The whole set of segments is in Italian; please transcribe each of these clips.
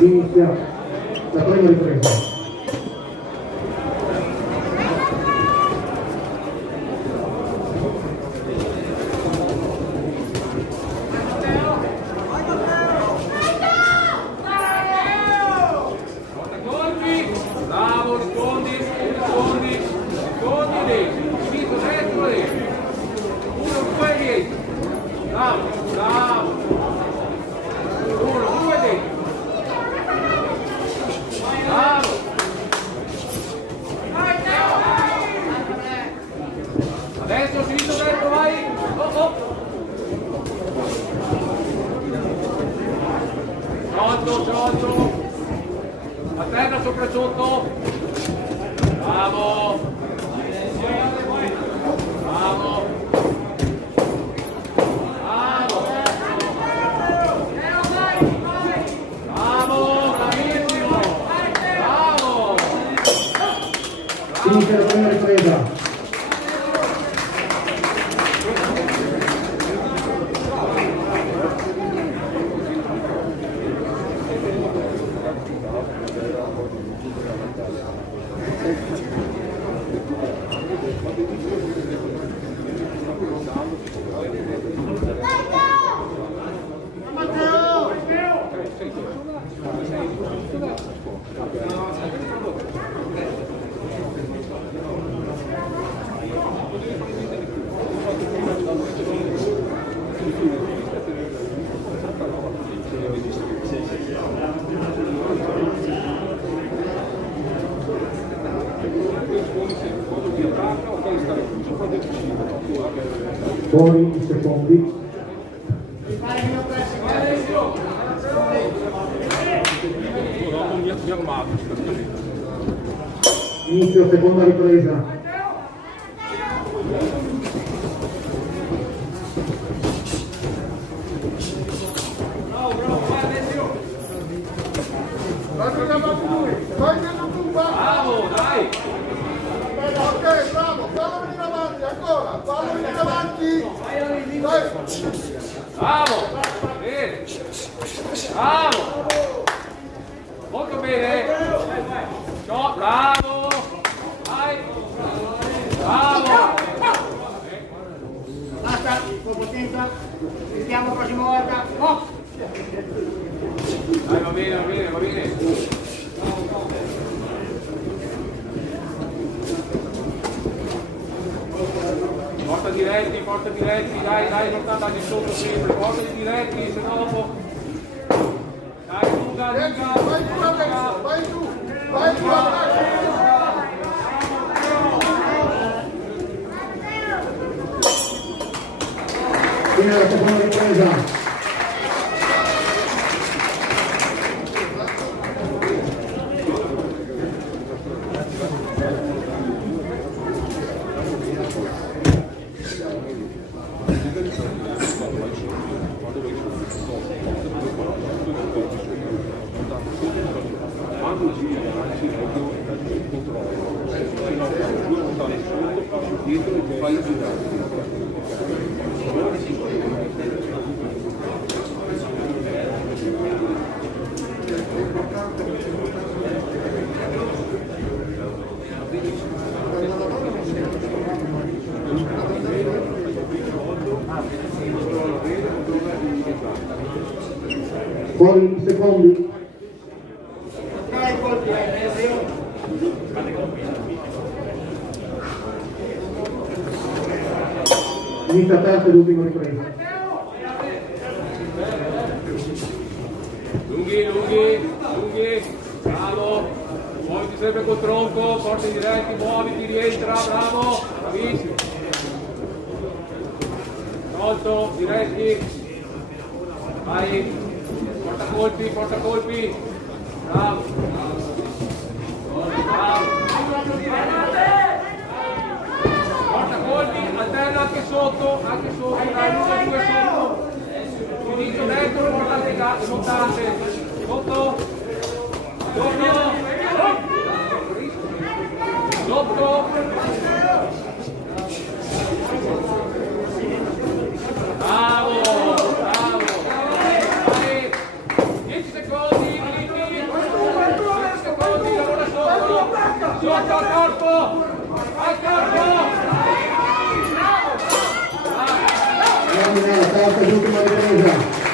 Inizia la prima ripresa. Adesso sinistro dentro, vai! Pronto! A terra sopra sotto! Bravo! Bravissimo! Bravo! Inizia la prima ripresa. Fuori i secondi. Inizio seconda ripresa. Bravo, dai! Ok, bravo, fallo venire avanti, ancora, fallo venire avanti. Dai. Bravo! Bene! Bravo! Molto bene! No, bravo! Vai! Bravo! Basta, con potenza, sentiamo la prossima volta. Oh. Dai, va bene! Porta diretti, dai, non andate sotto sempre, porta diretti, se no dopo... Dai, lunga! Vai giù, attacca. Fine la seconda ripresa. Fuori i secondi. Inizia terza e l'ultima ripresa. Lunghi, bravo, muoviti sempre col tronco, porti diretti, muoviti, rientra, bravo, bravissimo. Pronto, diretti, vai, porta colpi, bravo. Porta colpi, alterna anche sotto, dai, 1 e 2 sotto. Inizio dentro, portate montate, sotto, bravo, vai, 10 secondi, Sotto al corpo! Al corpo! Andiamo nella terza ed ultima ripresa.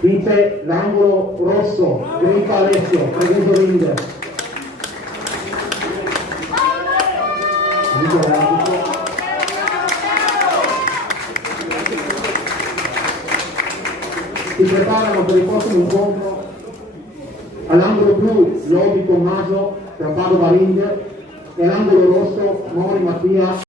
Vince l'angolo rosso, Grinta Alessio, presunto ring. Vince l'arbitro. Si preparano per il prossimo incontro all'angolo blu Lobi Tommaso per Padova Ring e all'angolo rosso Mori Mattia